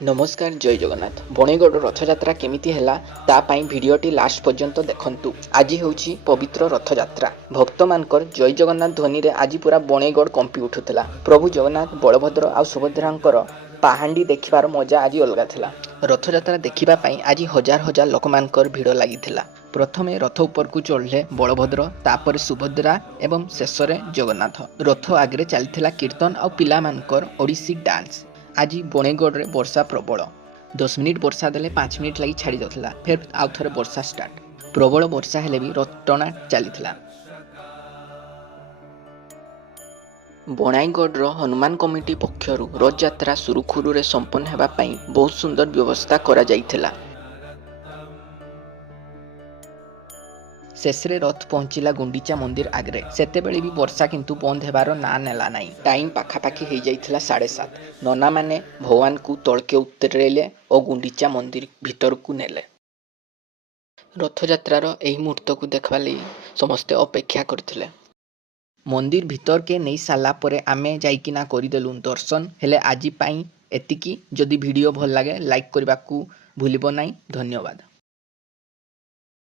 नमस्कार जय जगन्नाथ बणेगड़ रथयात्रा केमिति हैला ता पाई भिडियोटी लास्ट पर्यंत देखंतु। आज होउछि पवित्र रथयात्रा भक्त मानकर जय जगन्नाथ ध्वनि रे आज पूरा बणेगड़ कंपी उठुतला। प्रभु जगन्नाथ बलभद्र आ सुभद्रांकर पहांडी देखिबार मजा आज अलगा थिला। रथयात्रा देखिबा पाई आज हजार हजार लोक मानकर भिड़ लागिथिला। प्रथमे रथ ऊपर को चढ़ले बलभद्र तापर सुभद्रा एवं शेषरे जगन्नाथ। रथ आगे चलथिला कीर्तन आ पिला मानकर ओडिसी डांस। आज बणेगड़ रे वर्षा प्रबल 10 मिनिट वर्षा देले 5 मिनिट लगी छाड़ी जाउथला फिर आउ थरे वर्षा स्टार्ट। प्रबल वर्षा हेले भी रथ टଣା चलीथिला। बणाईगढ़ हनुमान कमिटी पक्षरु रथ यात्रा सुरुखुरु रे संपन्न हेबा पई बहुत सुंदर व्यवस्था करा जाइथिला। शेषरे रथ पहुंचला गुंडीचा मंदिर आगरे। सेतेबेले भी वर्षा किंतु बंद हेबार ना नेला नाही। टाइम पाखापाखी हो जाइथिला 7:30। नना माने भगवान को तळके उतरेले और गुंडीचा मंदिर भीतर को नेले। रथयात्रार एही मुहूर्त को देखबा लई समस्ते अपेक्षा करथिले। मंदिर भीतर के नहीं साला परे आमे जाइकिना करिदेलु दर्शन। हेले आजी पाई एतिकी। जदि वीडियो भल लागे लाइक करबा को भूलिबो नाही। धन्यवाद।